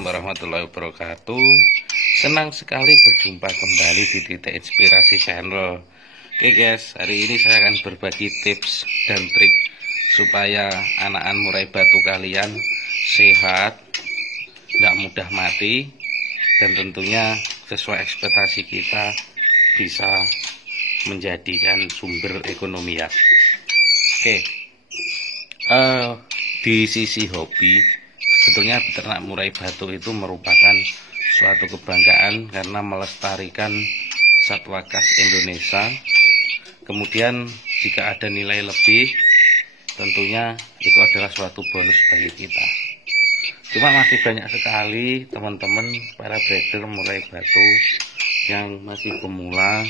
Warahmatullahi wabarakatuh. Senang sekali berjumpa kembali di Titik Inspirasi Channel. Oke guys, hari ini saya akan berbagi tips dan trik supaya anakan murai batu kalian sehat, tidak mudah mati, dan tentunya sesuai ekspektasi kita bisa menjadikan sumber ekonomi ya. Oke, di sisi hobi, sebetulnya beternak murai batu itu merupakan suatu kebanggaan karena melestarikan satwa khas Indonesia. Kemudian jika ada nilai lebih, tentunya itu adalah suatu bonus bagi kita. Cuma masih banyak sekali teman-teman para breeder murai batu yang masih pemula,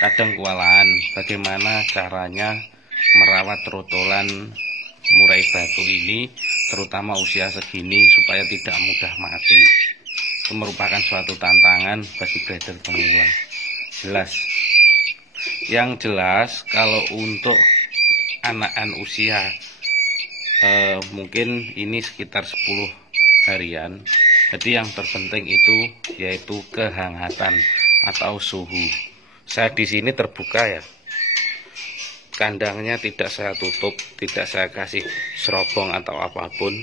kadang kewalahan bagaimana caranya merawat trotolan murai batu ini, terutama usia segini, supaya tidak mudah mati. Itu merupakan suatu tantangan bagi breeder pemula. Yang jelas kalau untuk anakan usia mungkin ini sekitar 10 harian. Jadi yang terpenting itu yaitu kehangatan atau suhu. Saya di sini terbuka ya. Kandangnya tidak saya tutup, tidak saya kasih serobong atau apapun.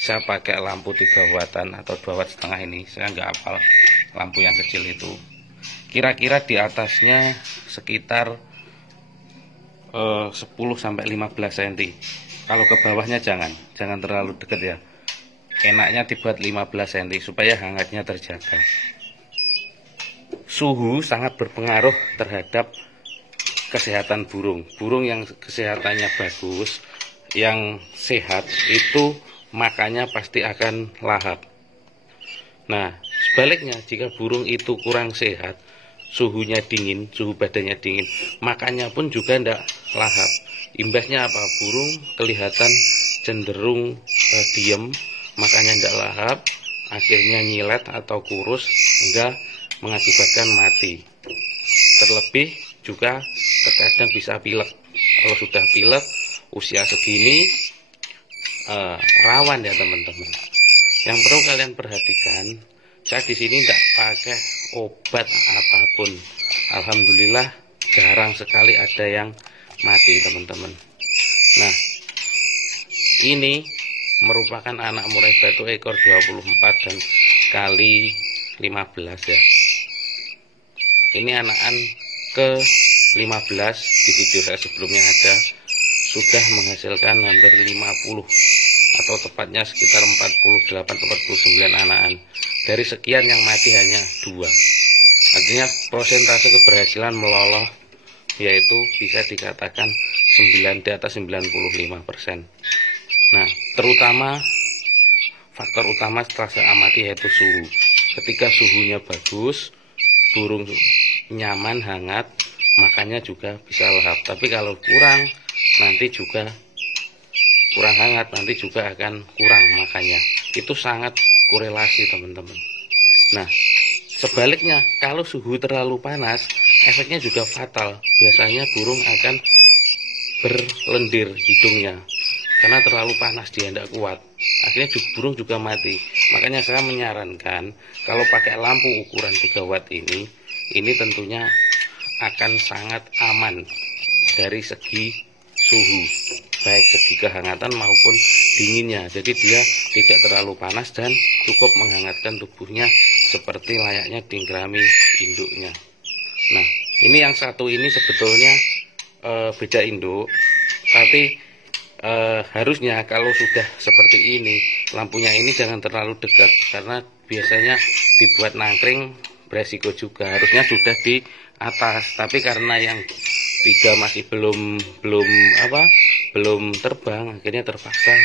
Saya pakai lampu 3 watan atau 2 watt setengah ini. Saya nggak hafal lampu yang kecil itu. Kira-kira di atasnya sekitar 10-15 cm. Kalau ke bawahnya jangan terlalu dekat ya. Enaknya dibuat 15 cm supaya hangatnya terjaga. Suhu sangat berpengaruh terhadap kesehatan burung. Burung yang kesehatannya bagus, yang sehat, itu makannya pasti akan lahap. Nah, sebaliknya jika burung itu kurang sehat, suhunya dingin, suhu badannya dingin, makannya pun juga tidak lahap. Imbasnya apa? Burung kelihatan cenderung diam, makannya tidak lahap, akhirnya nyilet atau kurus, hingga mengakibatkan mati. Terlebih juga terkadang bisa pilek. Kalau sudah pilek usia segini rawan ya teman-teman. Yang perlu kalian perhatikan, saya di sini tidak pakai obat apapun. Alhamdulillah jarang sekali ada yang mati teman-teman. Nah, ini merupakan anak murai batu ekor 24 dan kali 15 ya. Ini anakan ke 15, di video saya sebelumnya ada, sudah menghasilkan hampir 50 atau tepatnya sekitar 48 atau 49 anakan. Dari sekian yang mati hanya 2. Artinya persentase keberhasilan meloloh yaitu bisa dikatakan di atas 95%. Nah, terutama faktor utama setelah saya amati yaitu suhu. Ketika suhunya bagus, burung nyaman, hangat, makannya juga bisa lahap. Tapi kalau kurang, nanti juga kurang hangat, nanti juga akan kurang makannya. Itu sangat korelasi teman-teman. Nah, sebaliknya kalau suhu terlalu panas, efeknya juga fatal. Biasanya burung akan berlendir hidungnya karena terlalu panas, dia tidak kuat. Akhirnya burung juga mati. Makanya saya menyarankan kalau pakai lampu ukuran 3 watt ini tentunya akan sangat aman dari segi suhu, baik segi kehangatan maupun dinginnya. Jadi dia tidak terlalu panas dan cukup menghangatkan tubuhnya seperti layaknya dingkrami induknya. Nah, ini yang satu ini sebetulnya beda induk, tapi harusnya kalau sudah seperti ini, lampunya ini jangan terlalu dekat karena biasanya dibuat nangkring beresiko juga. Harusnya sudah di atas, tapi karena yang 3 masih belum terbang, akhirnya terpaksa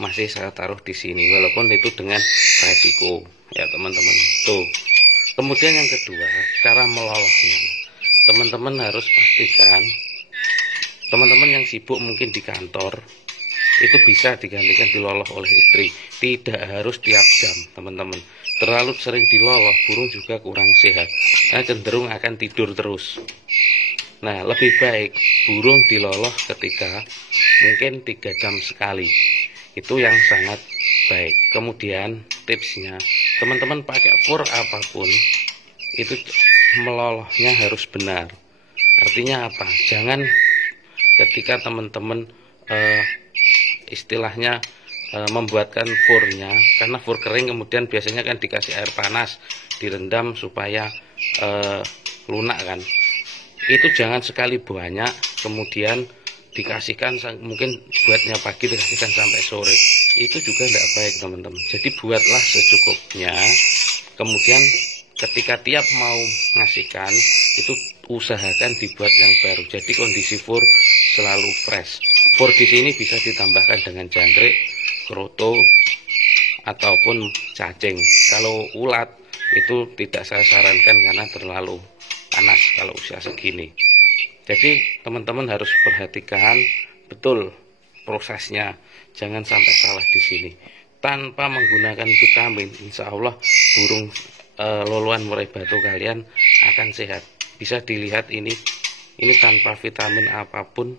masih saya taruh di sini, walaupun itu dengan resiko ya teman-teman. Tuh. Kemudian yang kedua, cara melolosnya. Teman-teman harus pastikan, teman-teman yang sibuk mungkin di kantor itu bisa digantikan diloloh oleh istri. Tidak harus tiap jam teman-teman. Terlalu sering diloloh burung juga kurang sehat, karena cenderung akan tidur terus. Nah, lebih baik burung diloloh ketika mungkin 3 jam sekali. Itu yang sangat baik. Kemudian tipsnya, teman-teman pakai fur apapun itu melolohnya harus benar. Artinya apa? Jangan ketika teman-teman istilahnya membuatkan furnya, karena fur kering kemudian biasanya kan dikasih air panas, direndam supaya lunak kan. Itu jangan sekali banyak kemudian dikasihkan, mungkin buatnya pagi dikasihkan sampai sore, itu juga tidak baik teman-teman. Jadi buatlah secukupnya, kemudian ketika tiap mau ngasihkan itu usahakan dibuat yang baru. Jadi kondisi fur selalu fresh. Fur di sini bisa ditambahkan dengan jangkrik, kroto, ataupun cacing. Kalau ulat itu tidak saya sarankan karena terlalu panas kalau usia segini. Jadi teman-teman harus perhatikan betul prosesnya, jangan sampai salah di sini. Tanpa menggunakan vitamin, insya Allah burung loloan murai batu kalian akan sehat. Bisa dilihat ini tanpa vitamin apapun,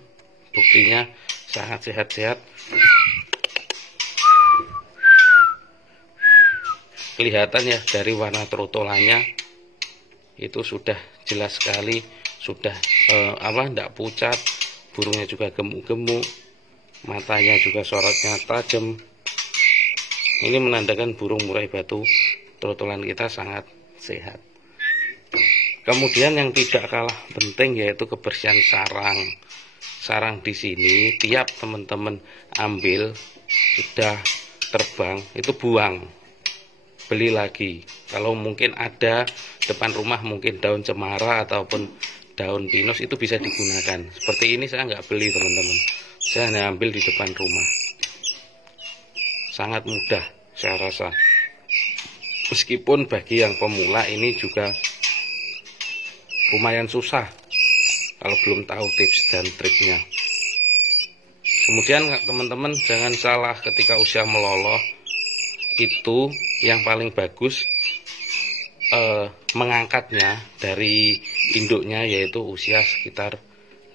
buktinya sangat sehat-sehat. Kelihatan ya dari warna trotolannya itu sudah jelas sekali, sudah tidak pucat, burungnya juga gemuk-gemuk, matanya juga sorotnya tajam. Ini menandakan burung murai batu trotolan kita sangat sehat. Kemudian yang tidak kalah penting yaitu kebersihan sarang. Sarang di sini tiap teman-teman ambil sudah terbang itu buang, beli lagi. Kalau mungkin ada depan rumah mungkin daun cemara ataupun daun pinus itu bisa digunakan. Seperti ini saya nggak beli teman-teman, saya hanya ambil di depan rumah. Sangat mudah saya rasa. Meskipun bagi yang pemula ini juga lumayan susah kalau belum tahu tips dan triknya. Kemudian teman-teman jangan salah ketika usia meloloh, itu yang paling bagus mengangkatnya dari induknya yaitu usia sekitar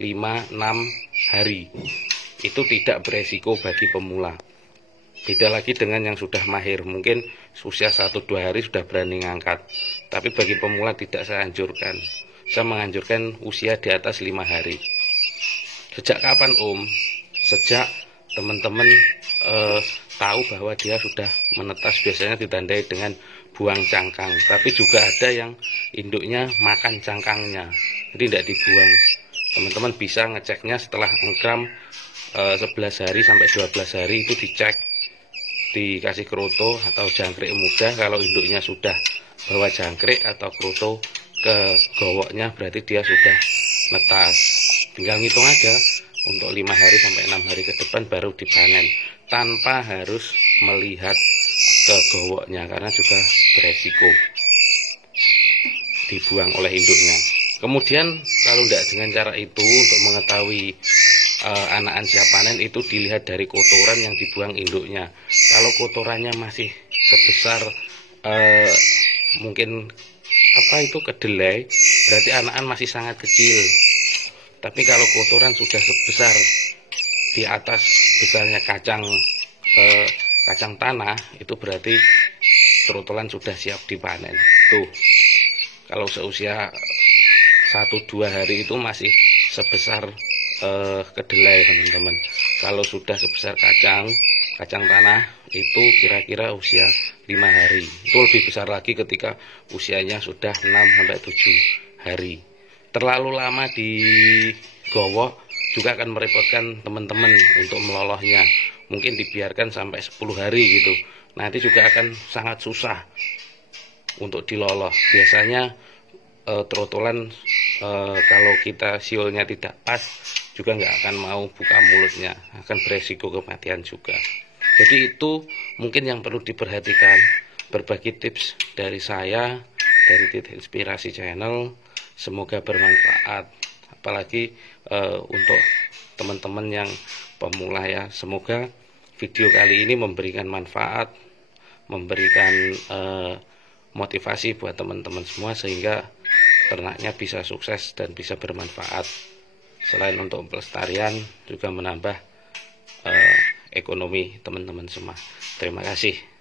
5-6 hari. Itu tidak beresiko bagi pemula. Beda lagi dengan yang sudah mahir, mungkin usia 1-2 hari sudah berani ngangkat. Tapi bagi pemula tidak saya anjurkan. Saya menganjurkan usia di atas 5 hari. Sejak kapan Om? Sejak teman-teman tahu bahwa dia sudah menetas, biasanya ditandai dengan buang cangkang. Tapi juga ada yang induknya makan cangkangnya, jadi tidak dibuang. Teman-teman bisa ngeceknya setelah engkram 11 hari sampai 12 hari itu dicek, dikasih kroto atau jangkrik muda. Kalau induknya sudah bawa jangkrik atau kroto ke gowoknya berarti dia sudah netas. Tinggal ngitung aja untuk 5 hari sampai 6 hari ke depan baru dipanen, tanpa harus melihat ke gowoknya karena juga beresiko dibuang oleh induknya. Kemudian kalau tidak dengan cara itu, untuk mengetahui anakan siap panen itu dilihat dari kotoran yang dibuang induknya. Kalau kotorannya masih sebesar mungkin kedelai, berarti anakan masih sangat kecil. Tapi kalau kotoran sudah sebesar di atas besarnya kacang tanah, itu berarti trotolan sudah siap dipanen. Tuh, kalau seusia 1-2 hari itu masih sebesar kedelai teman-teman. Kalau sudah sebesar kacang tanah itu kira-kira usia 5 hari. Itu lebih besar lagi ketika usianya sudah 6-7 hari. Terlalu lama di gowok juga akan merepotkan teman-teman untuk melolohnya. Mungkin dibiarkan sampai 10 hari gitu, nanti juga akan sangat susah untuk diloloh. Biasanya trotolan kalau kita siulnya tidak pas juga nggak akan mau buka mulutnya, akan beresiko kematian juga. Jadi itu mungkin yang perlu diperhatikan. Berbagi tips dari saya, dari Titik Inspirasi Channel, semoga bermanfaat. Apalagi untuk teman-teman yang pemula ya, semoga video kali ini memberikan manfaat, memberikan motivasi buat teman-teman semua, sehingga ternaknya bisa sukses dan bisa bermanfaat. Selain untuk pelestarian, juga menambah ekonomi teman-teman semua. Terima kasih.